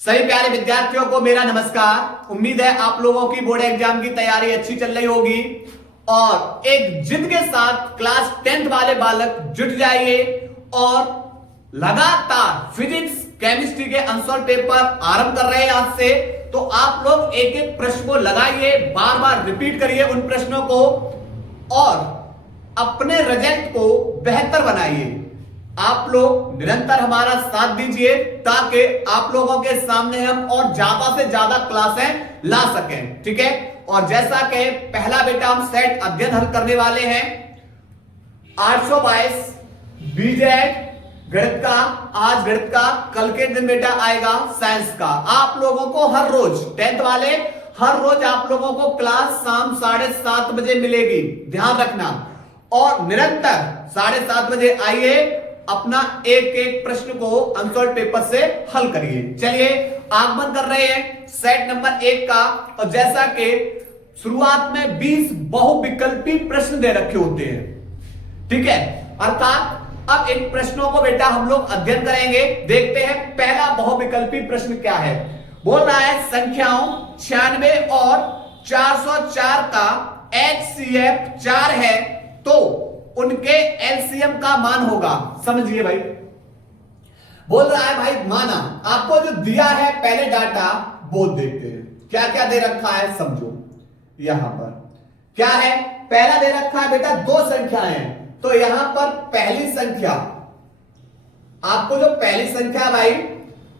सभी प्यारे विद्यार्थियों को मेरा नमस्कार। उम्मीद है आप लोगों की बोर्ड एग्जाम की तैयारी अच्छी चल रही होगी और एक जिद के साथ क्लास 10th वाले बालक जुट जाइए और लगातार फिजिक्स केमिस्ट्री के आंसर पेपर आरंभ कर रहे हैं आज से। तो आप लोग एक एक प्रश्न को लगाइए, बार बार रिपीट करिए उन प्रश्नों को और अपने रिजल्ट को बेहतर बनाइए। आप लोग निरंतर हमारा साथ दीजिए ताकि आप लोगों के सामने हम और ज्यादा से ज्यादा क्लासें ला सकें, ठीक है। और जैसा कि पहला बेटा हम सेट अध्ययन हल करने वाले हैं 822 बीजेड गणित का। आज गणित का, कल के दिन बेटा आएगा साइंस का। आप लोगों को हर रोज 10th वाले हर रोज आप लोगों को क्लास शाम 7:30 बजे मिलेगी, ध्यान रखना। और निरंतर 7:30 बजे आइए, अपना एक एक प्रश्न को आंसर पेपर से हल करिए। चलिए आगमन कर रहे हैं सेट नंबर 1 का। और जैसा कि शुरुआत में 20 बहुविकल्पी प्रश्न दे रखे होते हैं, ठीक है। अर्थात अब इन प्रश्नों को बेटा हम लोग अध्ययन करेंगे। देखते हैं पहला बहुविकल्पी प्रश्न क्या है। बोल रहा है संख्याओं 96 और 404 का HCF 4 है तो उनके एलसीएम का मान होगा। समझिए भाई, बोल रहा है भाई माना आपको जो दिया है, पहले डाटा वो देखते हैं क्या क्या दे रखा है। समझो यहां पर क्या है, पहला दे रखा है बेटा 2 संख्याएं हैं। तो यहां पर पहली संख्या, आपको जो पहली संख्या भाई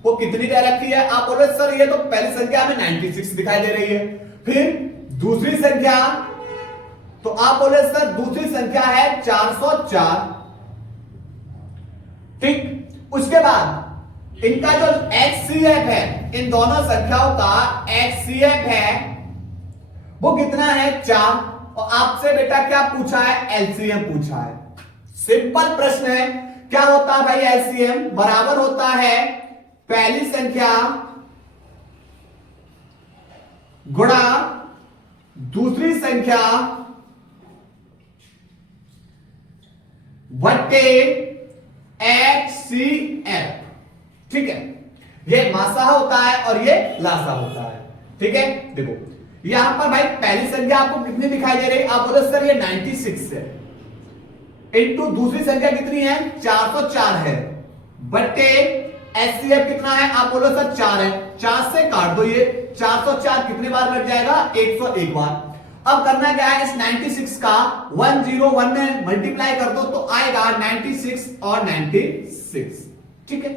वो कितनी दे रखी है। आप बोले सर ये तो पहली संख्या में 96 दिखाई दे रही है। फिर दूसरी संख्या, तो आप बोले सर दूसरी संख्या है 404, ठीक। उसके बाद इनका जो HCF है, इन दोनों संख्याओं का HCF है वो कितना है 4। और आपसे बेटा क्या पूछा है, LCM पूछा है। सिंपल प्रश्न है। क्या होता है भाई LCM? बराबर होता है पहली संख्या गुणा दूसरी संख्या बट्टे HCF, ठीक है। ये मासा होता है और ये लासा होता है, ठीक है। देखो यहां पर भाई पहली संख्या आपको कितनी दिखाई दे रही है। आप बोलो सर ये 96 है, इनटू दूसरी संख्या कितनी है 404 है, बट्टे HCF कितना है। आप बोलो सर 4 है, 4 से काट दो, ये 404 कितने बार कट जाएगा 101 बार। अब करना क्या है, इस 96 का 101 में मल्टीप्लाई कर दो तो आएगा 96 और 96, ठीक है।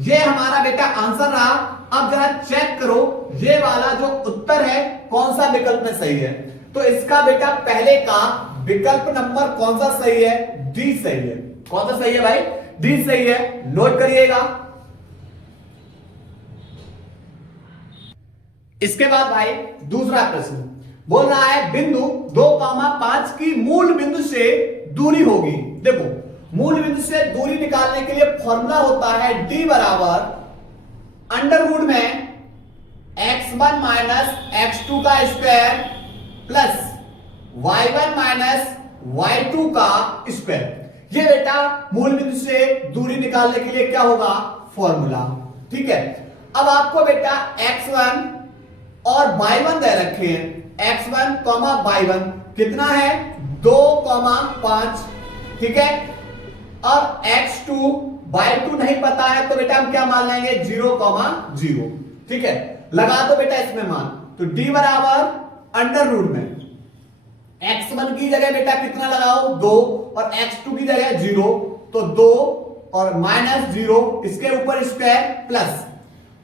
ये हमारा बेटा आंसर रहा। अब जरा चेक करो ये वाला जो उत्तर है कौन सा विकल्प में सही है। तो इसका बेटा पहले का विकल्प नंबर कौन सा सही है, डी सही है। कौन सा सही है भाई, डी सही है, नोट करिएगा। इसके बाद भाई दूसरा प्रश्न बोल रहा है बिंदु 2,5 की मूल बिंदु से दूरी होगी। देखो मूल बिंदु से दूरी निकालने के लिए फॉर्मूला होता है d बराबर अंडर रूट में x1 माइनस x2 का square plus y1 minus y2 का स्क्वायर। ये बेटा मूल बिंदु से दूरी निकालने के लिए क्या होगा, फॉर्मूला, ठीक है। अब आपको बेटा x1 और y1 दे रखे हैं। x1, y1 कितना है 2,5, ठीक है। और x2, y2 नहीं पता है तो बेटा हम क्या मान लेंगे 0,0, ठीक है। लगा दो बेटा इसमें मान। तो d बराबर अंडर रूट में x1 की जगह बेटा कितना लगाओ 2 और x2 की जगह 0, तो 2 और माइनस 0 इसके ऊपर स्क्वायर प्लस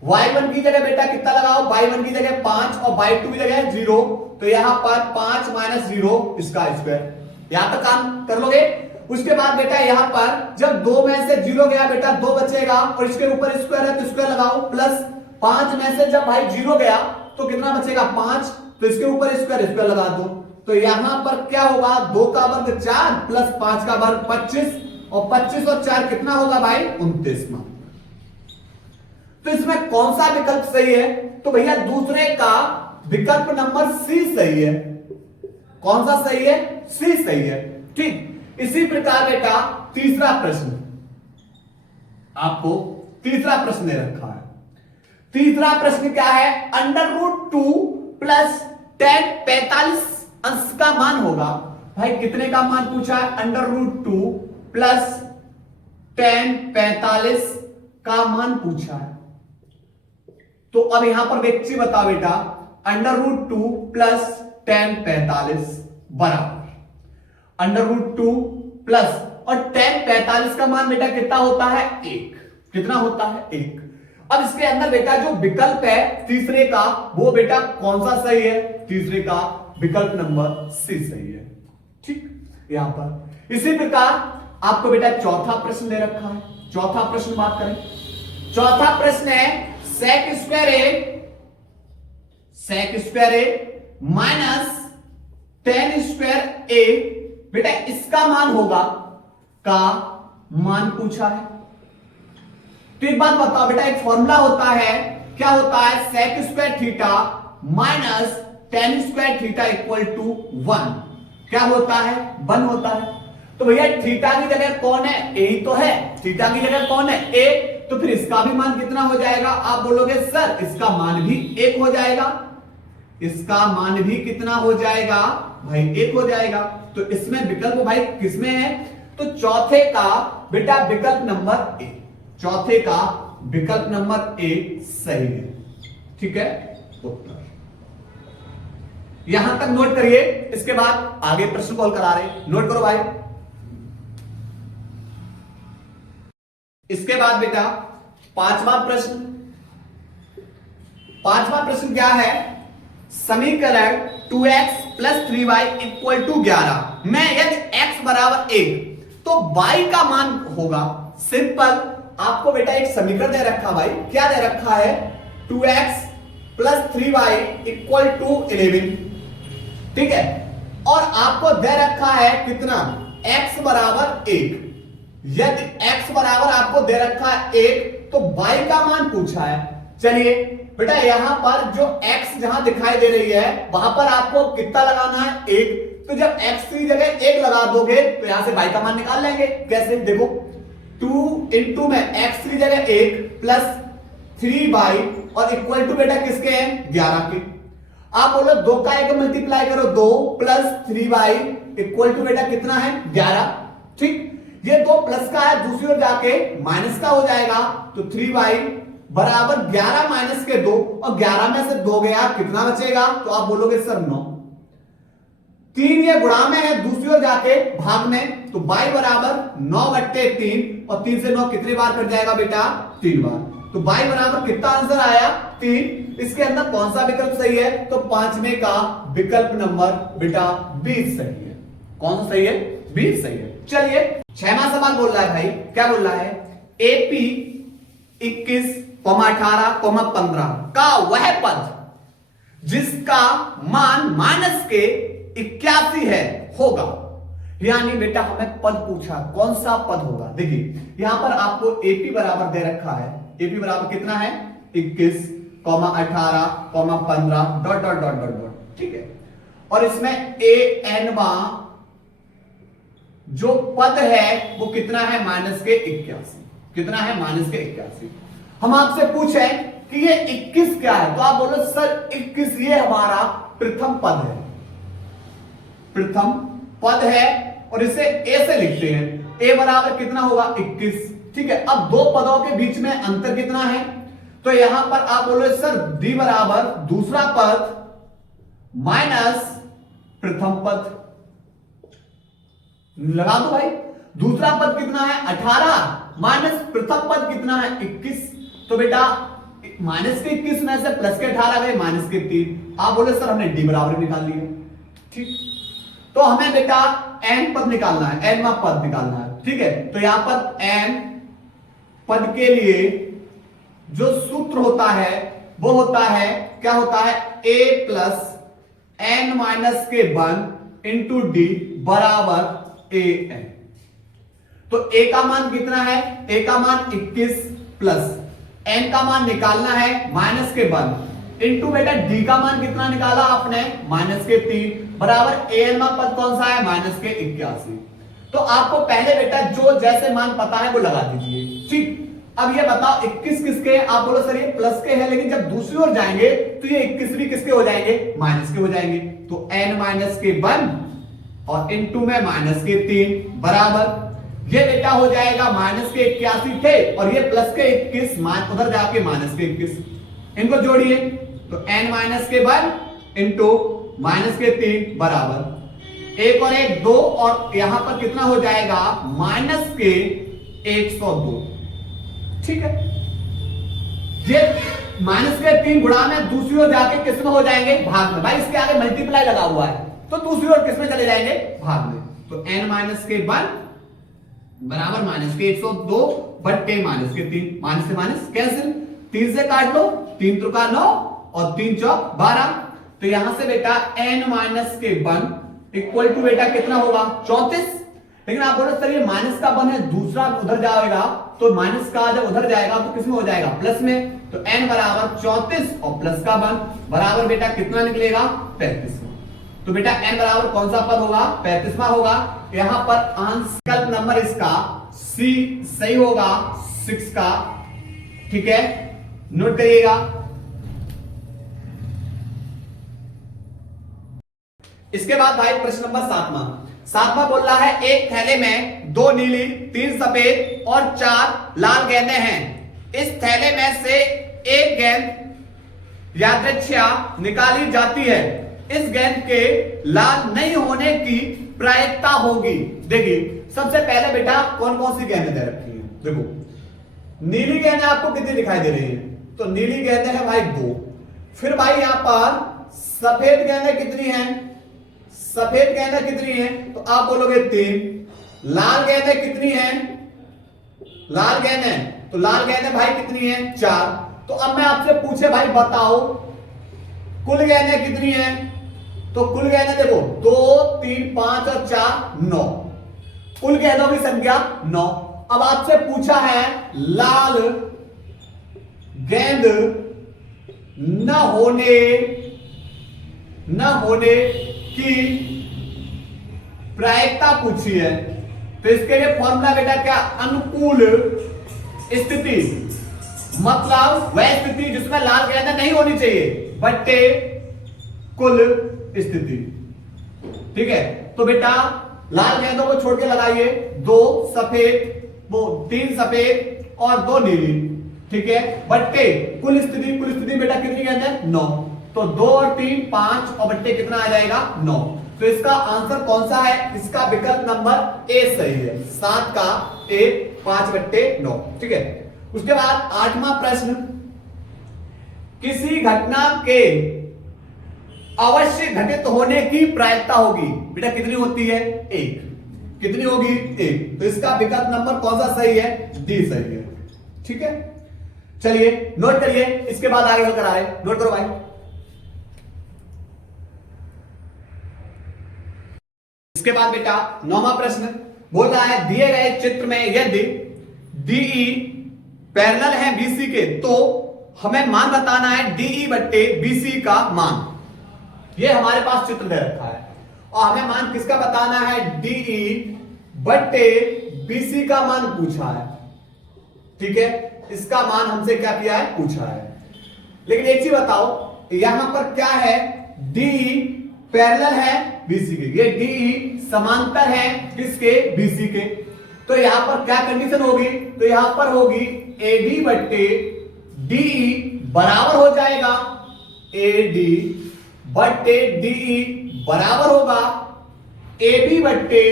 y1 की जगह बेटा कितना लगाओ, y1 की जगह 5 और y2 की जगह 0, तो यहां पर 5 माइनस 0 इसका स्क्वायर। यहां तक काम कर लोगे। उसके बाद बेटा यहां पर जब 2 में से 0 गया बेटा 2 बचेगा और इसके ऊपर स्क्वायर है तो स्क्वायर लगाओ, प्लस 5 में से जब भाई 0 गया तो कितना बचेगा 5, तो इसके ऊपर स्क्वायर लगा दो। तो यहां पर क्या होगा 2 का वर्ग 4 प्लस 5 का वर्ग 25, और 25 और 4 कितना होगा भाई 29। तो इसमें कौन सा विकल्प सही है, तो भैया दूसरे का विकल्प नंबर सी सही है। कौन सा सही है, सी सही है, ठीक। इसी प्रकार बेटा तीसरा प्रश्न, आपको तीसरा प्रश्न दे रखा है। तीसरा प्रश्न क्या है, √2 प्लस tan 45 अंश का मान होगा। भाई कितने का मान पूछा है, √2 प्लस tan 45 का मान पूछा है। तो अब यहां पर बच्ची बताओ बेटा, √2 प्लस tan 45 बराबर √2 प्लस और tan 45 का मान बेटा कितना होता है, 1। कितना होता है, 1। अब इसके अंदर बेटा जो विकल्प है तीसरे का, वो बेटा कौन सा सही है, तीसरे का विकल्प नंबर सी सही है। ठीक, यहां पर इसी प्रकार आपको बेटा चौथा प्रश्न दे रखा है। चौथा प्रश्न बात करें, चौथा प्रश्न है sec स्क्वायर ए माइनस tan स्क्वायर ए, बेटा इसका मान होगा, का मान पूछा है। तो एक बात बताओ बेटा, एक फॉर्मूला होता है, क्या होता है, sec square theta minus tan square theta equal to 1। क्या होता है, 1 होता है। तो भैया थीटा की जगह कौन है, ए ही तो है, थीटा की जगह कौन है, ए, तो फिर इसका भी मान कितना हो जाएगा, आप बोलोगे सर इसका मान भी 1 हो जाएगा, इसका मान भी कितना हो जाएगा भाई, 1 हो जाएगा। तो इसमें विकल्प भाई किसमें है, तो चौथे का बेटा विकल्प नंबर ए, चौथे का विकल्प नंबर ए सही है। ठीक है, उत्तर यहां तक नोट करिए। इसके बाद आगे प्रश्न कॉल करा रहे, नोट करो भाई। इसके बाद बेटा पांचवा प्रश्न, पांचवा प्रश्न क्या है, समीकरण 2x plus 3y equal to 11 में यदि x बराबर 1 तो y का मान होगा। सिंपल, आपको बेटा एक समीकरण दे रखा भाई, क्या दे रखा है, 2x plus 3y equal to 11। ठीक है, और आपको दे रखा है कितना, x बराबर 1। यदि x बराबर आपको दे रखा है 1 तो y का मान पूछा है। चलिए बेटा यहां पर जो x जहां दिखाई दे रही है वहां पर आपको कितना लगाना है, 1। तो जब x की जगह 1 लगा दोगे तो यहां से y का मान निकाल लेंगे। कैसे, देखो 2 इंटू में x की जगह 1 प्लस 3y और इक्वल टू बेटा किसके हैं, 11 के। आप बोलो 2 का 1 मल्टीप्लाई करो, 2 प्लस 3y इक्वल टू बेटा कितना है, 11। ठीक, ये 2 प्लस का है, दूसरी ओर जाके माइनस का हो जाएगा। तो 3y बराबर 11 माइनस के 2, और 11 में से 2 गया, कितना बचेगा, तो आप बोलोगे सर 9। 3 ये गुणा में है, दूसरी ओर जाके भाग में, तो y बराबर 9/3, और 3 से 9 कितनी बार कट जाएगा बेटा, 3 बार। तो y बराबर कितना आंसर आया, 3। इसके अंदर कौन सा विकल्प सही है, तो पांचवें का विकल्प नंबर बेटा 20 सही है। कौन सा सही है, 20 सही है। चलिए 6वां सवाल बोल रहा है भाई, क्या बोल रहा है, AP 21, 18, 15 का वह पद जिसका मान माइनस के 81 है होगा। यानी बेटा हमें पद पूछा, कौन सा पद होगा। देखिए यहां पर आपको AP बराबर दे रखा है, AP बराबर कितना है, 21, 18, 15 dot dot dot dot dot. ठीक है, और इसमें an जो पद है वो कितना है, माइनस के 81। कितना है, माइनस के 81। हम आपसे पूछे कि ये 21 क्या है, तो आप बोलो सर 21 ये हमारा प्रथम पद है, प्रथम पद है, और इसे ए से लिखते हैं। ए बराबर कितना होगा, 21। ठीक है, अब 2 पदों के बीच में अंतर कितना है, तो यहां पर आप बोलो सर डी बराबर दूसरा पद माइनस प्रथम पद। लगा दो भाई, दूसरा पद कितना है, 18 माइनस प्रथम पद कितना है, 21। तो बेटा माइनस के 21 में से प्लस के 18 गए, माइनस के 3। आप बोले सर हमने डी बराबर निकाल लिया। ठीक, तो हमें बेटा n पद निकालना है, n पद निकालना है। ठीक है, तो यहां पर n पद के लिए जो सूत्र होता है वो होता है, क्या होता है, a प्लस n माइनस के 1 इंटू डी बराबर an। तो a का मान कितना है, a का मान 21 प्लस n का मान निकालना है माइनस के 1 इंटू बेटा d का मान कितना निकाला आपने, माइनस के 3 बराबर an पद कौन सा है, माइनस के 81। तो आपको पहले बेटा जो जैसे मान पता है वो लगा दीजिए। ठीक, अब ये बताओ 21 किसके? आप बोलो सर ये प्लस के हैं, लेकिन जब दूसरी ओर जाएंगे तो ये 21 भी किसके हो जाएंगे? माइनस के हो जाएंगे। तो n माइनस के 1 और इनटू में माइनस के 3 बराबर ये बेटा हो जाएगा माइनस के 81 थे और ये प्लस के 21 उधर जाके माइनस के 21, इनको जोड़िए तो n माइनस के 1 इंटू माइनस के 3 बराबर एक और एक 2 और यहां पर कितना हो जाएगा? माइनस के 102। ठीक है, ये माइनस के 3 गुणा में दूसरी ओर जाके किस में हो जाएंगे? भाग में। भाई इसके आगे मल्टीप्लाई लगा हुआ है तो दूसरी ओर किस में चले जाएंगे? भाग में। तो n माइनस के 1 बराबर माइनस के 102 बट्टे माइनस के 3, माइनस से माइनस कैंसिल, 3 से काट लो, 3 त्रिका 9 और 3 चौक 12। तो यहां से बेटा n माइनस के 1 इक्वल टू बेटा कितना होगा? 34। लेकिन आप बोलो सर ये माइनस का 1 है, दूसरा उधर जाएगा तो माइनस का जब उधर जाएगा तो किसमें हो जाएगा? प्लस में। तो n बराबर 34 और प्लस का 1 बराबर बेटा कितना निकलेगा? 35। तो बेटा n बराबर कौन सा पद होगा? 35वां होगा। यहां पर आंसर नंबर इसका C सही होगा 6 का। ठीक है, नोट करिएगा। इसके बाद भाई प्रश्न नंबर 7वां बोल रहा है एक थैले में 2 नीली 3 सफेद और 4 लाल गेंदें हैं। इस थैले में से एक गेंद यादृच्छिया निकाली जाती है। इस गेंद के लाल नहीं होने की प्रायिकता होगी। देखिए सबसे पहले बेटा कौन कौन सी गेंदें दे रखी हैं? देखो नीली गेंदें आपको कितनी दिखाई दे रही हैं? तो नीली गेंदें हैं भाई 2। फिर भाई यहां पर सफेद गेंदें कितनी हैं? सफेद गेंदें कितनी हैं? तो आप बोलोगे 3। लाल गेंदें कितनी हैं? लाल गेंदें, तो लाल गेंदें भाई कितनी हैं? 4। तो अब मैं आपसे पूछे भाई बताओ कुल गेंदें कितनी हैं? तो कुल गेंदें देखो 2 3 5 और 4 9, कुल गेंदों की संख्या 9। अब आपसे पूछा है लाल गेंद न होने की प्रायिकता पूछी है। तो इसके लिए फॉर्मूला बेटा क्या? अनुकूल स्थिति, मतलब वह स्थिति जिसमें लाल गेंद नहीं होनी चाहिए बट्टे कुल स्थिति। ठीक है, तो बेटा लाल गेंदों को छोड़ के लगाइए 2 सफेद, वो 3 सफेद और 2 नीली। ठीक है, बट्टे कुल स्थिति बेटा कितनी गेंद है? 9। तो 2 और 3 5 और बट्टे कितना आ जाएगा? 9। तो इसका आंसर कौन सा है? इसका विकल्प नंबर ए सही है, 7 का ए 5 बट्टे 9। ठीक है, उसके बाद 8वां प्रश्न, किसी घटना के अवश्य घटित होने की प्रायिकता होगी बेटा कितनी होती है? 1। कितनी होगी? 1। तो इसका विकल्प नंबर कौन सा सही है? डी सही है। ठीक है, चलिए नोट करिए, इसके बाद आगे होकर आ रहे, नोट करो भाई। इसके बाद बेटा 9वां प्रश्न बोल रहा है दिए गए चित्र में यदि DE पैरेलल है BC के तो हमें मान बताना है DE बट्टे BC का मान। ये हमारे पास चित्र दे रखा है और हमें मान किसका बताना है? DE बट्टे BC का मान पूछा है। ठीक है, इसका मान हमसे क्या किया है? पूछा है। लेकिन एक चीज बताओ, यहां पर क्या है? DE पैरेलल है BC के, ये DE समांतर है किसके? BC के। तो यहां पर क्या कंडीशन होगी? तो यहां पर होगी AD बट्टे DE बराबर हो जाएगा, AD बट्टे DE बराबर होगा AB बट्टे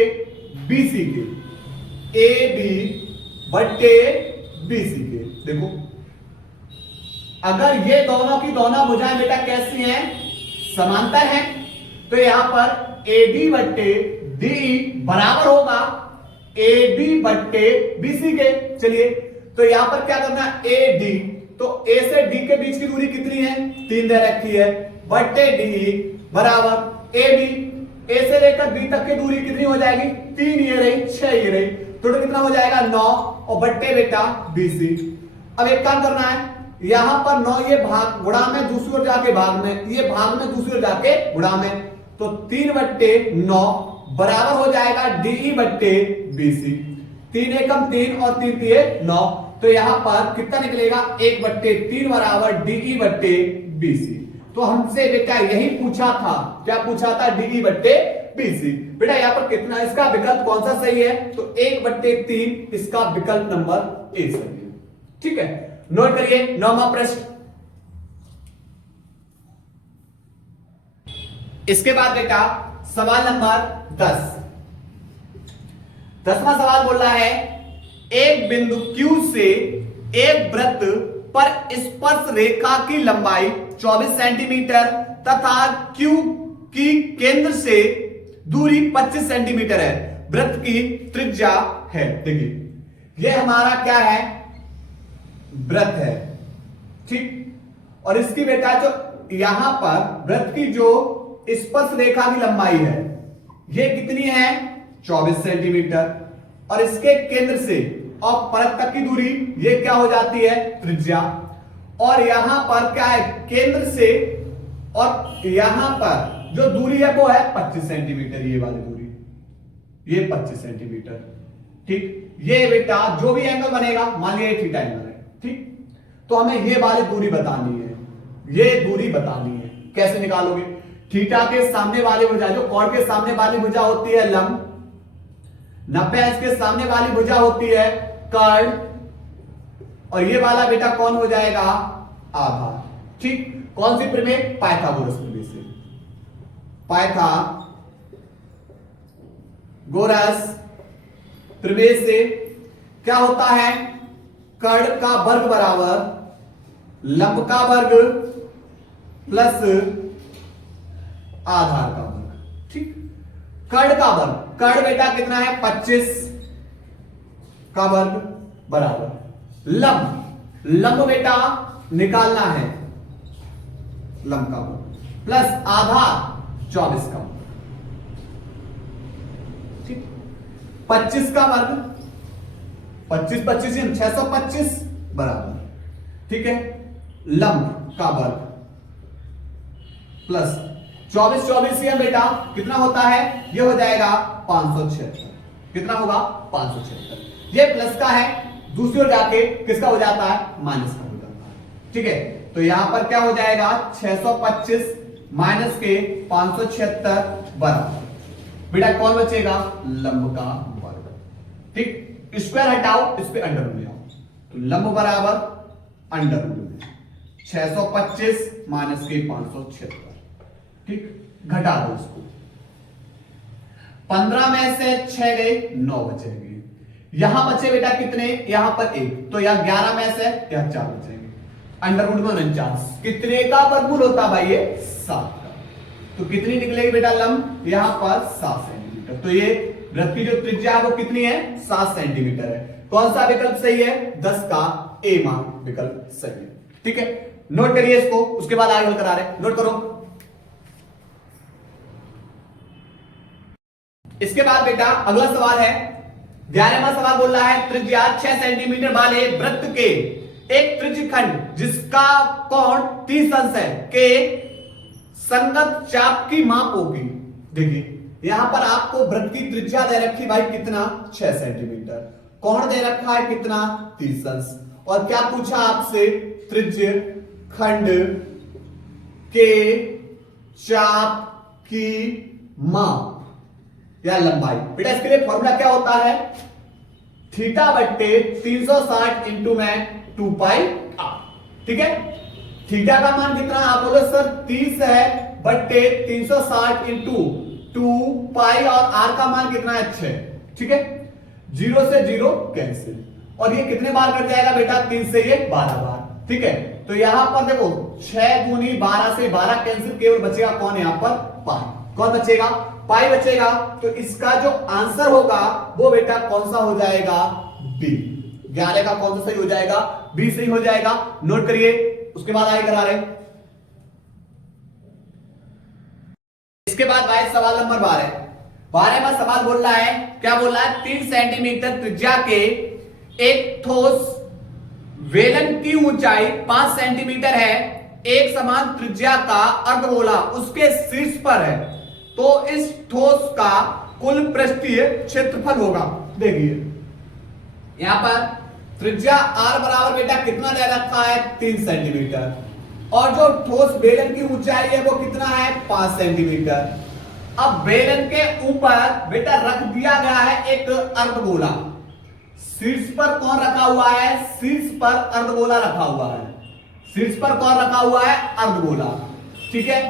BC के, AB बट्टे BC के। देखो अगर ये दोनों की दोनों भुजाएं बेटा कैसी हैं? समांतर हैं, तो यहां पर AD बट्टे DE बराबर होगा AB बट्टे BC के। चलिए तो यहां पर क्या करना है? AD, तो A से D के बीच की दूरी कितनी है? 3 दे रखी है, बट्टे DE बराबर AB। A से लेकर B तक की दूरी कितनी हो जाएगी? 3 ये रही, 6 ये रही, टोटल कितना हो जाएगा? 9 और बट्टे बेटा BC। अब एक काम करना है, यहां पर 9 ये भाग गुणा में दूसरी ओर जाके भाग में, ये भाग में दूसरी ओर जाके गुणा में, तो 3 बट्टे 9 बराबर हो जाएगा DE बट्टे BC। 3 एकम 3 और 3 3 9, तो यहां पर कितना निकलेगा 1/3 बराबर DE बट्टे BC। तो हमसे बेटा यही पूछा था, क्या पूछा था? DE बट्टे BC। बेटा यहां पर कितना, इसका विकल्प कौन सा सही है? तो 1/3 इसका विकल्प नंबर ए सही है। ठीक है, नोट करिए 9वां प्रश्न। इसके बाद बेटा सवाल नंबर 10वां सवाल बोल रहा है एक बिंदु Q से एक वृत्त पर स्पर्श रेखा की लंबाई 24 सेंटीमीटर तथा Q की केंद्र से दूरी 25 सेंटीमीटर है, वृत्त की त्रिज्या है। देखिए ये हमारा क्या है? वृत्त है, ठीक। और इसकी बेटा जो यहां पर वृत्त की जो स्पर्श रेखा की लंबाई है ये कितनी है? 24 सेंटीमीटर। और इसके केंद्र से और परत तक की दूरी ये क्या हो जाती है? त्रिज्या। और यहां पर क्या है? केंद्र से और यहां पर जो दूरी है वो है 25 सेंटीमीटर, ये वाली दूरी, ये 25 सेंटीमीटर, ठीक। ये बेटा जो भी एंगल बनेगा, मान लिया थीटा एंगल है, ठीक। तो हमें ये वाली दूरी बतानी है, ये दूरी बतानी है। कैसे निकालोगे? थीटा के सामने वाली भुजा, जो कोण के सामने वाली भुजा होती है लंब, 90 अंश के सामने वाली भुजा होती है कर्ण, और ये वाला बेटा कौन हो जाएगा? आधार, ठीक। कौन सी प्रमेय? पाइथागोरस प्रमेय से। पाइथागोरस प्रमेय से क्या होता है? कर्ण का वर्ग बराबर लंब का वर्ग प्लस आधार का वर्ग, ठीक। कर्ण का वर्ग, कर्ण बेटा कितना है? 25 का वर्ग बराबर लंब, लंब बेटा निकालना है, लंब का वर्ग प्लस आधार 24 का वर्ग, ठीक। 25 का वर्ग, 25 625 बराबर, ठीक है, लंब का वर्ग प्लस 24 ये बेटा कितना होता है? ये हो जाएगा 576। कितना होगा? 576। ये प्लस का है, दूसरी ओर जाके किसका हो जाता है? माइनस का हो जाता है, ठीक है। तो यहां पर क्या हो जाएगा? 625 माइनस के 576 बराबर बेटा कौन बचेगा? लंब का वर्ग, ठीक। स्क्वायर हटाओ, इस पे अंडर रूट ले आओ, तो लंब बराबर अंडर रूट 625 माइनस के 576, ठीक। घटा दो इसको, 15 में से 6 गए, 9 बचेंगे। यहां बचे बेटा कितने? यहां पर 1, तो यहां 11 में से यहां 4 बचेंगे। अंडर रूट में 49 कितने का वर्गमूल होता भाई? ये 7 का। तो कितनी निकलेगी बेटा लंब? यहां पर 7 सेंटीमीटर। तो ये वृत्त की जो त्रिज्या है वो कितनी है? 7 सेंटीमीटर है। कौन सा विकल्प सही है? 10 का ए मान विकल्प सही है, ठीक है। नोट करिए इसको, उसके बाद आगे हल करा रहे, नोट करो। इसके बाद बेटा अगला सवाल है 11वां सवाल बोल रहा है त्रिज्या 6 सेंटीमीटर वाले वृत्त के एक त्रिज्यखंड जिसका कोण 30 अंश है के संगत चाप की माप होगी। देखिए यहां पर आपको वृत्त की त्रिज्या दे रखी भाई कितना? 6 सेंटीमीटर, कोण दे रखा है कितना? 30 अंश, और क्या पूछा आपसे? त्रिज्यखंड के चाप की माप या लंबाई। बेटा इसके लिए फॉर्मूला क्या होता है? थीटा बट्टे 360 इंटू में 2 पाई आर, ठीक है। थीटा का मान कितना? आप बोलो सर 30 है बट्टे 360 इंटू 2 पाई, और आर का मान कितना है? 6, ठीक है। 0 से 0 कैंसिल, और ये कितने बार कट जाएगा बेटा? 3 से ये 12 बार, ठीक है। तो यहां पर देखो 6 दूनी 12 से 12 कैंसिल, केवल बचेगा कौन? यहां पर पाई। कौन बचेगा? पाई बचेगा। तो इसका जो आंसर होगा वो बेटा कौन सा हो जाएगा? बी। 11 का कौन सा सही हो जाएगा? बी सही हो जाएगा। नोट करिए, उसके बाद आगे करा रहे। इसके बाद भाई सवाल नंबर 12वां सवाल बोल रहा है, क्या बोल रहा है? 3 सेंटीमीटर त्रिज्या के एक ठोस वेलन की ऊंचाई 5 सेंटीमीटर है, एक समान त्रिज्या का अर्धगोला उसके शीर्ष पर है, तो इस ठोस का कुल पृष्ठीय क्षेत्रफल होगा। देखिए यहां पर त्रिज्या r बराबर बेटा कितना दे रखा है 3 सेंटीमीटर, और जो ठोस बेलन की ऊंचाई है वो कितना है 5 सेंटीमीटर। अब बेलन के ऊपर बेटा रख दिया गया है एक अर्धगोला। शीर्ष पर कौन रखा हुआ है, शीर्ष पर अर्धगोला रखा हुआ है। शीर्ष पर कौन रखा हुआ है, अर्धगोला। ठीक है,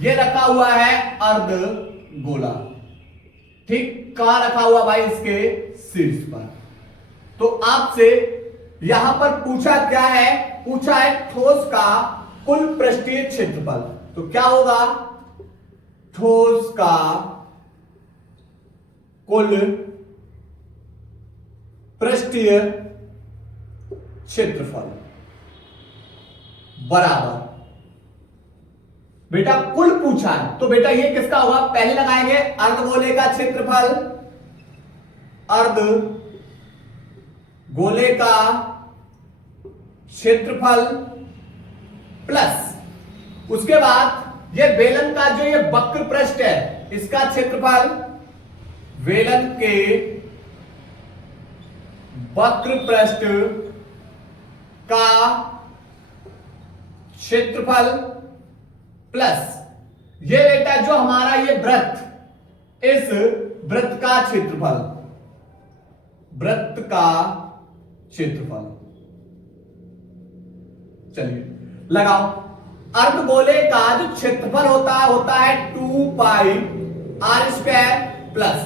ये रखा हुआ है अर्धगोला। ठीक, कहां रखा हुआ भाई, इसके शीर्ष पर। तो आपसे यहां पर पूछा क्या है, पूछा है ठोस का कुल पृष्ठीय क्षेत्रफल। तो क्या होगा, ठोस का कुल पृष्ठीय क्षेत्रफल बराबर, बेटा कुल पूछा है तो बेटा ये किसका होगा, पहले लगाएंगे अर्धगोले का क्षेत्रफल, अर्धगोले का क्षेत्रफल प्लस उसके बाद ये बेलन का जो ये वक्र पृष्ठ है इसका क्षेत्रफल, बेलन के वक्र पृष्ठ का क्षेत्रफल प्लस ये बेटा जो हमारा ये वृत्त, इस वृत्त का क्षेत्रफल, वृत्त का क्षेत्रफल। चलिए लगाओ, अर्धगोले का जो क्षेत्रफल होता है 2 पाई आर स्क्वायर प्लस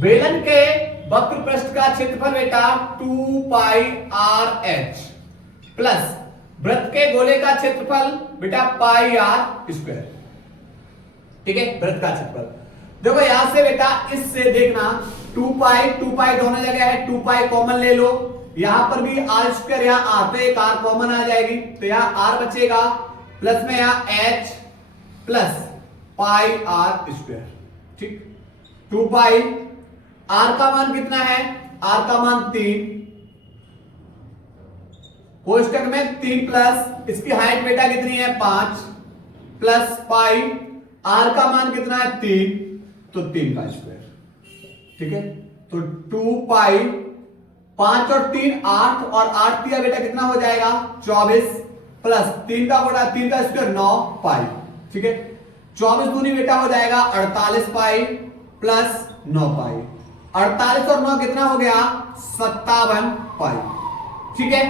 बेलन के वक्र पृष्ठ का क्षेत्रफल बेटा 2 पाई आर एच प्लस वृत्त के गोले का क्षेत्रफल बेटा पाई आर स्क्वायर। ठीक है, वृत्त का क्षेत्रफल देखो यहां से बेटा, इससे देखना 2 पाई दोनों जगह है, 2 पाई कॉमन ले लो, यहां पर भी आर स्क्वायर, यहां आर तो एक आर कॉमन आ जाएगी तो यहां आर बचेगा, प्लस में यहां H plus pi R square. ठीक, 2 पाई, आर का मान कितना है, आर का मान 3, कोष्टक में 3 प्लस इसकी हाइट बेटा कितनी है 5 प्लस पाई, आर का मान कितना है 3 तो 3 का स्क्वायर। ठीक है, तो 2 पाई 5 और 3 8 और 8 दिया बेटा कितना हो जाएगा 24 प्लस 3 का बड़ा 3 का स्क्वायर 9 पाई। ठीक है, 24 दूनी बेटा हो जाएगा 48 पाई प्लस 9 पाई, 48 और 9 कितना हो गया 57 पाई। ठीक है,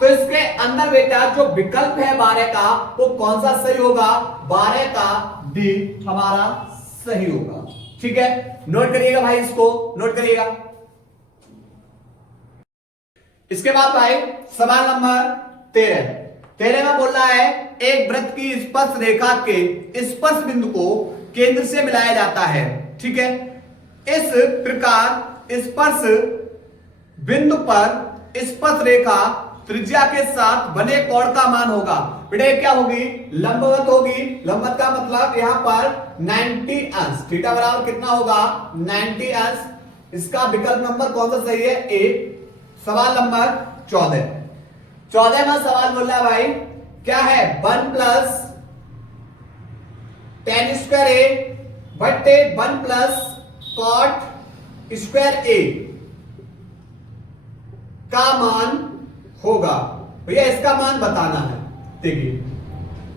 तो इसके अंदर बेटा जो विकल्प है 12 का वो कौन सा सही होगा, 12 का डी हमारा सही होगा। ठीक है, नोट करिएगा भाई, इसको नोट करिएगा। इसके बाद भाई सवाल नंबर 13 में बोल रहा है एक वृत्त की स्पर्श रेखा के स्पर्श बिंदु को केंद्र से मिलाया जाता है। ठीक है, इस प्रकार स्पर्श बिंदु पर स्पर्श रेखा त्रिज्या के साथ बने कोण का मान होगा। बेटा क्या होगी, लंबवत होगी। लंबवत का मतलब यहां पर 90 अंश, थीटा बराबर कितना होगा 90 अंश। इसका विकल्प नंबर कौन सा सही है, ए। सवाल नंबर 14 में सवाल बोल रहा है भाई क्या है, 1 प्लस tan स्क्वायर ए बटे 1 प्लस कॉट स्क्वायर ए का मान होगा। भैया इसका मान बताना है। देखिए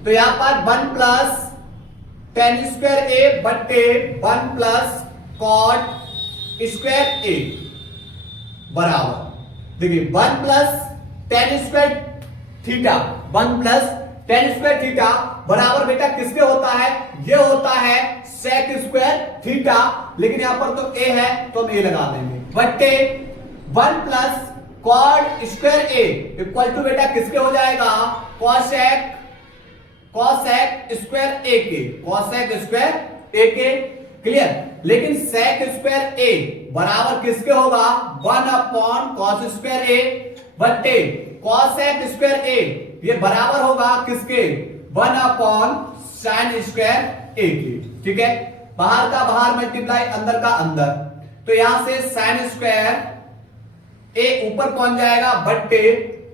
तो यहां पर 1 प्लस tan स्क्वायर ए बटे 1 प्लस कॉट स्क्वायर ए बराबर, देखिए 1 plus tan square theta, 1 plus tan square theta बराबर बेटा किसके होता है, ये होता है sec स्क्वायर थीटा, लेकिन यहां पर तो a है तो हम a लगा देंगे, बटे 1 plus cot square A equal to बेटा किसके हो जाएगा, cosec स्क्वायर ए के, cosec स्क्वायर ए के। क्लियर, लेकिन sec स्क्वायर ए बराबर किसके होगा 1 अपॉन cos स्क्वायर ए बटे cosec स्क्वायर ए, ये बराबर होगा किसके 1 अपॉन sin स्क्वायर ए के। ठीक है, बाहर का बाहर मल्टीप्लाई अंदर का अंदर, तो यहां से sin स्क्वायर ए ऊपर पहुंच जाएगा बट्टे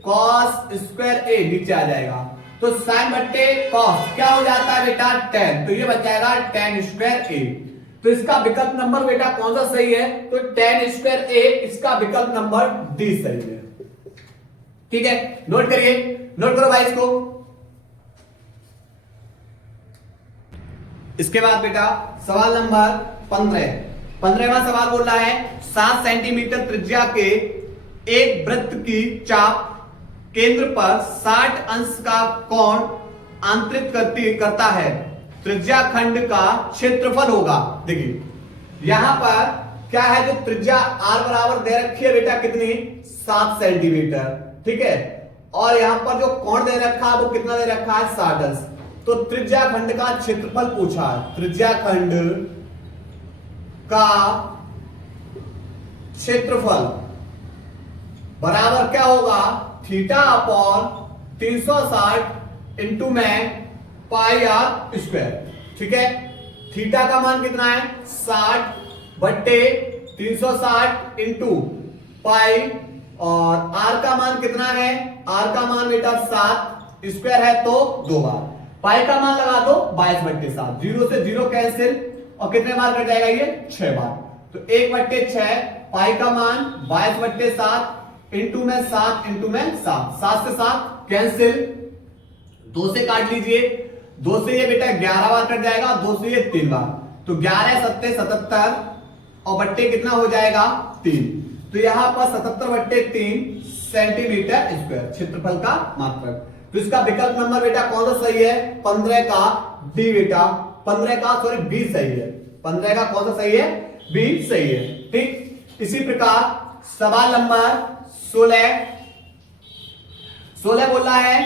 cos स्क्वायर ए नीचे आ जाएगा, तो sin बट्टे cos क्या हो जाता है बेटा tan, तो ये बच जाएगा tan स्क्वायर ए। तो इसका विकल्प नंबर बेटा कौन सा सही है, तो tan स्क्वायर ए इसका विकल्प नंबर डी सही है। ठीक है, नोट करिए, नोट करो भाई इसको। इसके बाद बेटा सवाल नंबर 15वां सवाल बोल रहा है 7 सेंटीमीटर त्रिज्या के एक वृत्त की चाप केंद्र पर 60 अंश का कोण आंतरित करता है, त्रिज्या खंड का क्षेत्रफल होगा। देखिए यहां पर क्या है, जो त्रिज्या r बराबर दे रखी है बेटा कितनी, 7 सेंटीमीटर, ठीक है, और यहां पर जो कोण दे रखा है वो कितना दे रखा है, 60 अंश। तो त्रिज्या खंड का क्षेत्रफल पूछा है, त्रिज्या खंड का क्षेत्रफल बराबर क्या होगा, थीटा अपॉन 360 इंटू में पाई आर स्क्वायर, ठीक है। थीटा का मान कितना है, 60/360 इंटू पाई, और आर का मान कितना है, आर का मान बेटा 7, स्क्वायर है तो 2 बार, पाई का मान लगा दो 22/7, 0 से 0 कैंसिल, और कितने बार कट जाएगा ये, 6 बार। तो 1/6, पाई का मान 22/7 इंटू में 7 इंटू में 7, 7 से 7 कैंसिल, 2 से काट लीजिए, 2 से ये बेटा 11 बार कट जाएगा, 2 से ये 3 बार, तो 11 7 77, और बट्टे कितना हो जाएगा, 3। तो यहां पर 77/3 सेंटीमीटर स्क्वायर क्षेत्रफल का मात्रक। तो इसका विकल्प नंबर बेटा कौन सा सही है, 15 का डी बेटा, 15 का सॉरी बी सही है, 15 का कौन सा सही है, बी सही है, ठीक। इसी प्रकार सवाल नंबर 16 बोल रहा है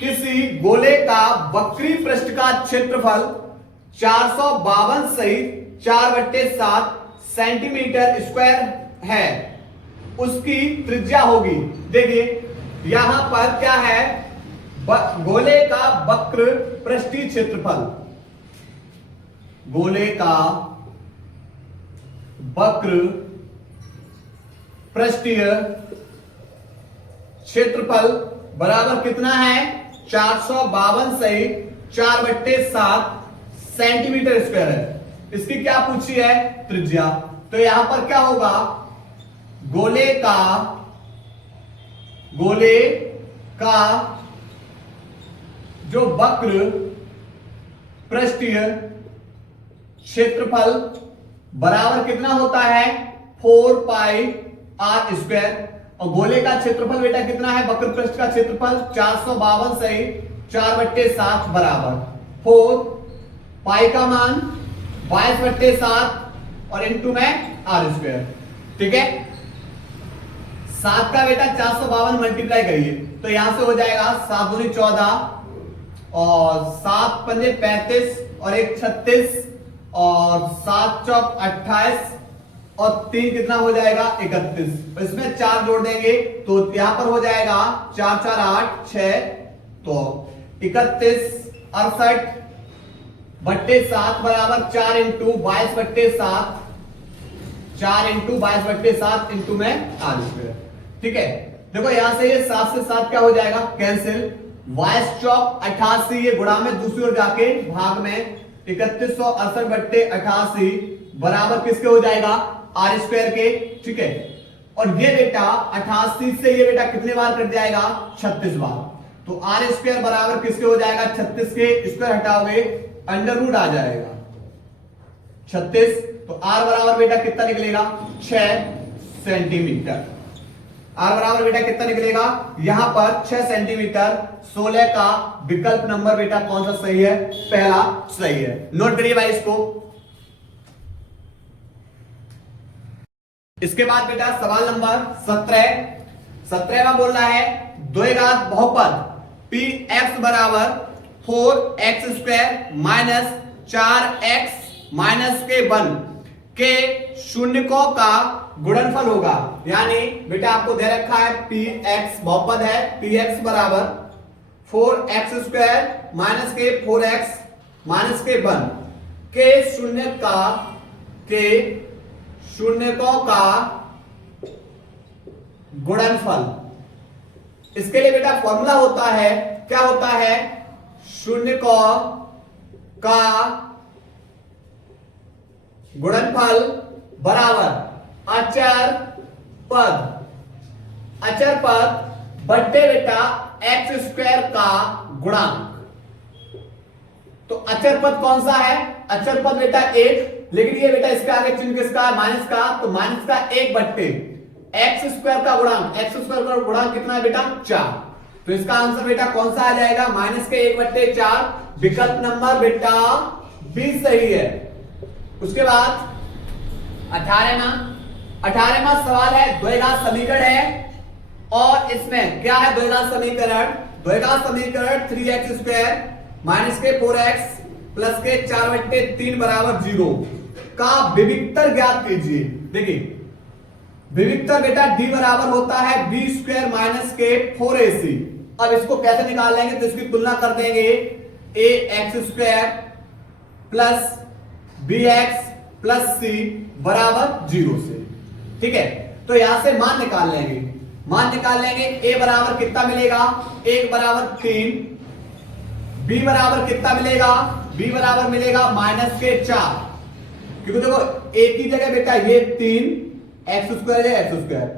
किसी गोले का वक्री पृष्ठ का क्षेत्रफल 452 सहित 4/7 सेंटीमीटर स्क्वायर है, उसकी त्रिज्या होगी। देखिए यहां पर क्या है, गोले का वक्र पृष्ठीय क्षेत्रफल, गोले का वक्र पृष्ठीय क्षेत्रफल बराबर कितना है, 452 सहित 4/7 सेंटीमीटर स्क्वायर है। इसकी क्या पूछी है, त्रिज्या। तो यहां पर क्या होगा, गोले का जो वक्र पृष्ठीय क्षेत्रफल बराबर कितना होता है, 4 पाई आर स्क्वायर, और गोले का क्षेत्रफल बेटा कितना है, वक्र पृष्ठ का क्षेत्रफल 452 सहित 4/7 बराबर 4, पाई का मान 22/7 और इंटू में आर स्क्वायर, ठीक है। 7 का बेटा 452 मल्टीप्लाई करिए, तो यहां से हो जाएगा 7 दूनी 14, और 7 पंजे 35, और 1 36, और 7 चौक 28, और 3 कितना हो जाएगा, 31। इसमें 4 जोड़ देंगे तो यहां पर हो जाएगा 4 4 8 6, तो 31 68/7 बराबर 4 इंटू 22/7, 4 इंटू 22/7 इंटू में आर स्क्वायर, ठीक है। देखो यहां से ये 7 से 7 क्या हो जाएगा, कैंसिल, 22 चौक 88, ये गुणा में दूसरी ओर जाके भाग में 3168/88 बराबर किसके हो जाएगा, आर स्क्वायर के, ठीक है। और ये बेटा 88 से ये बेटा कितने बार कट जाएगा, 36 बार, तो आर स्क्वायर बराबर किसके हो जाएगा, 36 के स्क्वायर हटाओगे अंडर रूट आ जाएगा 36, तो आर बराबर बेटा कितना निकलेगा, 6 सेंटीमीटर। आर बराबर बेटा कितना निकलेगा, यहां पर 6 सेंटीमीटर। 16 का विकल्प नंबर बेटा कौन सा सही है, पहला सही है। नोट करिए भाई इसको। इसके बाद बेटा सवाल नंबर 17वां बोल रहा है द्विघात बहुपद पी एक्स बराबर 4x² माइनस 4x माइनस के वन के शून्यकों का गुणनफल होगा। यानी बेटा आपको दे रखा है पी एक्स बहुपद है, पी एक्स बराबर 4x² माइनस के 4x माइनस के वन के शून्यकों का गुणनफल। इसके लिए बेटा फॉर्मूला होता है, क्या होता है, शून्यकों का गुणनफल बराबर अचर पद बट्टे बेटा एक्स स्क्वायर का गुणांक। तो अचर पद कौन सा है? अचर पद बेटा एक, लेकिन ये बेटा इसके आगे चिन्ह किसका है? माइनस का। तो माइनस का एक बट्टे एक्स स्क्वायर का गुणांक। एक्स स्क्वायर का गुणांक कितना है बेटा? 4। तो इसका आंसर बेटा कौन सा आ जाएगा? माइनस के 1/4। विकल्प नंबर बेटा 20 सही है। उसके बाद 18वां सवाल है, द्वैघात समीकरण है और इसमें क्या है? द्वैघात समीकरण। द्वैघात समीकरण 3x स्क्वायर माइनस के 4x प्लस के 4/3 बराबर 0 का विविक्तर ज्ञात कीजिए। देखिए विविक्तर बेटा d बराबर होता है b स्क्वायर माइनस के 4ac। अब इसको कैसे निकाल लेंगे? तो इसकी तुलना कर देंगे ax square plus bx plus c बराबर 0 से। ठीक है, तो यहां से मान निकाल लेंगे। मान निकाल लेंगे, a बराबर कितना मिलेगा? 1 बराबर 3। b बराबर कितना मिलेगा? b बराबर मिलेगा माइनस के 4, क्योंकि देखो a की जगह बेटा ये 3 एक्स स्क्वायर है, एक्स स्क्वायर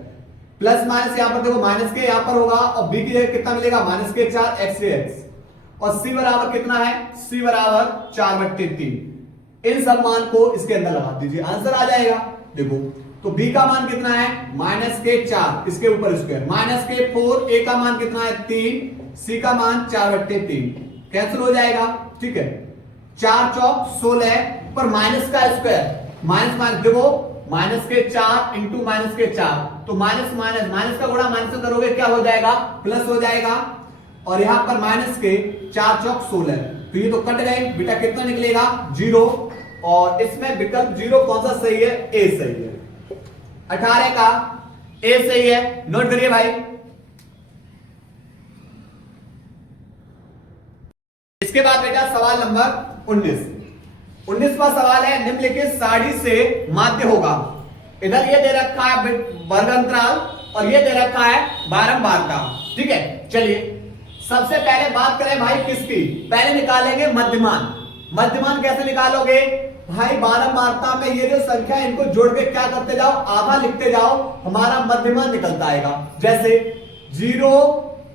प्लस माइनस यहां पर देखो माइनस के यहां पर होगा और b की जगह कितना मिलेगा? माइनस के 4 एक्स से एक्स। और c बराबर कितना है? c बराबर 4/3। इन सब मान को इसके अंदर लगा दीजिए, आंसर आ जाएगा। देखो तो b का मान कितना है? माइनस के 4, इसके ऊपर स्क्वायर माइनस के 4, a का मान कितना है? 3, c का मान 4/3 कैंसिल हो जाएगा। ठीक है, 4 चौक 16 पर माइनस का स्क्वायर माइनस माइनस देखो माइनस के 4 इंटू माइनस के 4, तो माइनस माइनस माइनस का गुणा माइनस से करोगे क्या हो जाएगा? प्लस हो जाएगा। और यहां पर माइनस के 4 चौक 16, तो ये तो कट गए बेटा, कितना निकलेगा? 0। और इसमें विकल्प 0 कौन सा सही है? ए सही है। 18 का ए सही है, नोट करिए भाई। इसके बाद बेटा सवाल नंबर 19वां सवाल है, निम्नलिखित सारणी से माध्य होगा। इधर ये दे रखा है वर्ग अंतराल और ये दे रखा है बारंबारता। ठीक है, चलिए सबसे पहले बात करें भाई किसकी? पहले निकालेंगे मध्यमान। मध्यमान कैसे निकालोगे भाई? बारंबारता में ये जो संख्या है इनको जोड़ के क्या करते जाओ? आधा लिखते जाओ, हमारा मध्यमान निकलता आएगा। जैसे 0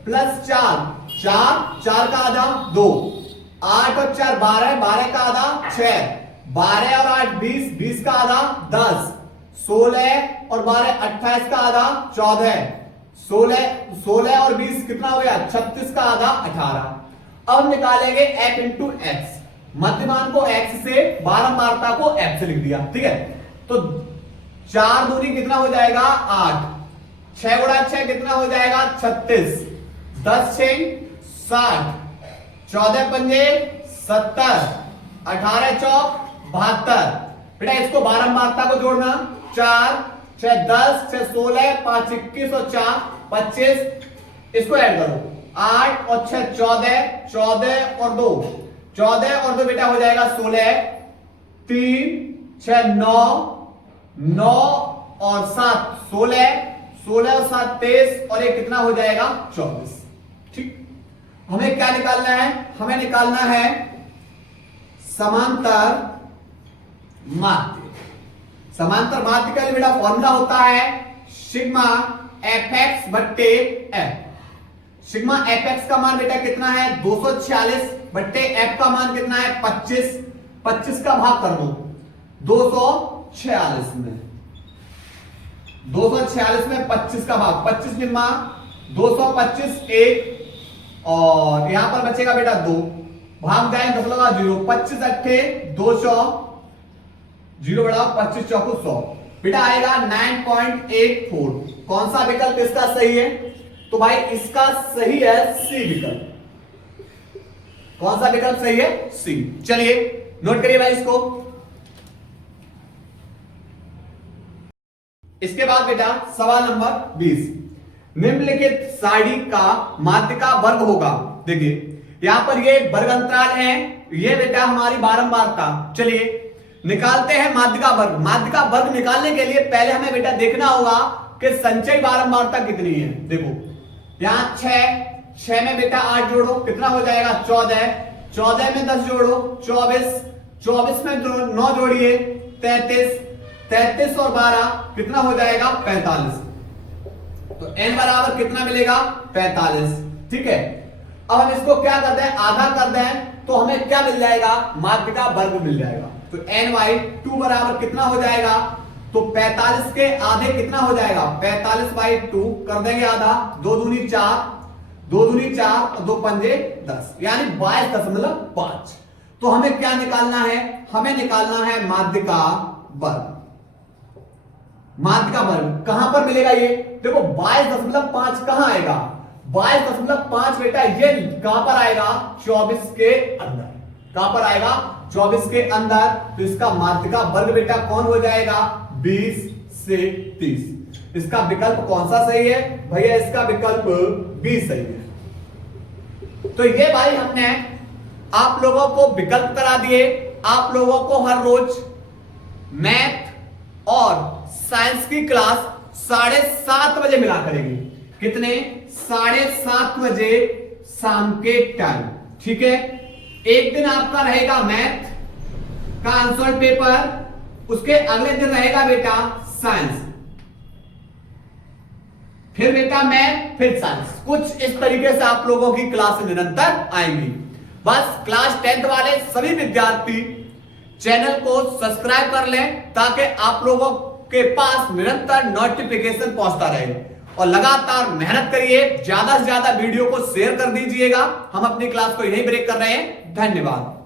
प्लस 4, 4 का आधा 2, 8 और 4 12, 12 का आधा 6, 12 और 8 20, 20 का आधा 10, 16 और 12 28 का आधा 14, 16 और 20 कितना हो गया? 36 का आधा 18। अब निकालेंगे f इंटू एक्स। मध्यमान को x से, बारंबारता को f से लिख दिया। ठीक है, तो 4 दूनी कितना हो जाएगा? 8, 6 गुणा 6 कितना हो जाएगा? 36, 10 6 60, 14 पंजे 70, 18 चौक 72। बेटा इसको बारंबारता को जोड़ना, 4 6 10 6 16 5 21 और 4 25। इसको ऐड करो, 8 और 6 14, 14 और 2 14 और 2 बेटा हो जाएगा 16, 3 6 9, 9 और 7 16, 16 और 7 23 और ये कितना हो जाएगा? 24। ठीक, हमें क्या निकालना है? हमें निकालना है समांतर माध्य। समांतर माध्य का बेटा फॉर्मूला होता है सिग्मा fx बट्टे f। सिग्मा fx का मान बेटा कितना है? 246 बट्टे f का मान कितना है? 25। 25 का भाग कर दो 246 में, 246 में 25 का भाग, 25 निम्मा 225 1 और यहां पर बचेगा बेटा 2, भाग जाए 10 लगा 0, 25 अट्ठे 200, 0 बढ़ाओ 25 चौको 100, बेटा आएगा 9.84। कौन सा विकल्प इसका सही है? तो भाई इसका सही है सी विकल्प। कौन सा विकल्प सही है? सी। चलिए नोट करिए भाई इसको। इसके बाद बेटा सवाल नंबर 20, निम्नलिखित सारणी का माध्य का वर्ग होगा। देखिए यहां पर ये वर्ग अंतराल है, ये बेटा हमारी बारंबारता। चलिए निकालते हैं माध्य का वर्ग। माध्य का वर्ग निकालने के लिए पहले हमें बेटा देखना होगा कि संचयी बारंबारता कितनी है। देखो यहां 6 में बेटा 8 जोड़ो कितना हो जाएगा? 14, 14 में 10 जोड़ो 24, 24 में 9 जोड़िए 33, 33 और 12 कितना हो जाएगा? 45। तो n बराबर कितना मिलेगा 45। ठीक है, अब हम इसको क्या करते हैं, आधा कर दें तो हमें क्या मिल जाएगा, माध्य का वर्ग मिल जाएगा। तो n/2 बराबर कितना हो जाएगा, तो 45 के आधे कितना हो जाएगा 45/2 कर देंगे आधा, 2 दूनी 4, 2 दूनी 4 और 2 पंजे 10 यानी 22.5। तो हमें क्या निकालना है, हमें निकालना है माध्य का वर्ग। माध्य का वर्ग कहां पर मिलेगा, ये देखो 22.5 कहां आएगा, 22.5 बेटा ये कहां पर आएगा 24 के अंदर, कहां पर आएगा 24 के अंदर। तो इसका माध्य का वर्ग बेटा कौन हो जाएगा 20 से 30। इसका विकल्प कौन सा सही है भैया, इसका विकल्प 20 सही है। तो ये भाई हमने आप लोगों को विकल्प करा दिए। आप लोगों को हर रोज मैथ और साइंस की क्लास 7:30 बजे मिला करेगी। कितने 7:30 बजे शाम के टाइम। ठीक है, एक दिन आपका रहेगा मैथ का आंसर पेपर, उसके अगले दिन रहेगा बेटा साइंस, फिर बेटा मैथ, फिर साइंस। कुछ इस तरीके से आप लोगों की क्लास निरंतर आएंगी। बस क्लास 10th वाले सभी विद्यार्थी चैनल को सब्सक्राइब कर लें ताकि आप लोगों के पास निरंतर नोटिफिकेशन पहुंचता रहे, और लगातार मेहनत करिए, ज्यादा से ज्यादा वीडियो को शेयर कर दीजिएगा। हम अपनी क्लास को यहीं ब्रेक कर रहे हैं। धन्यवाद।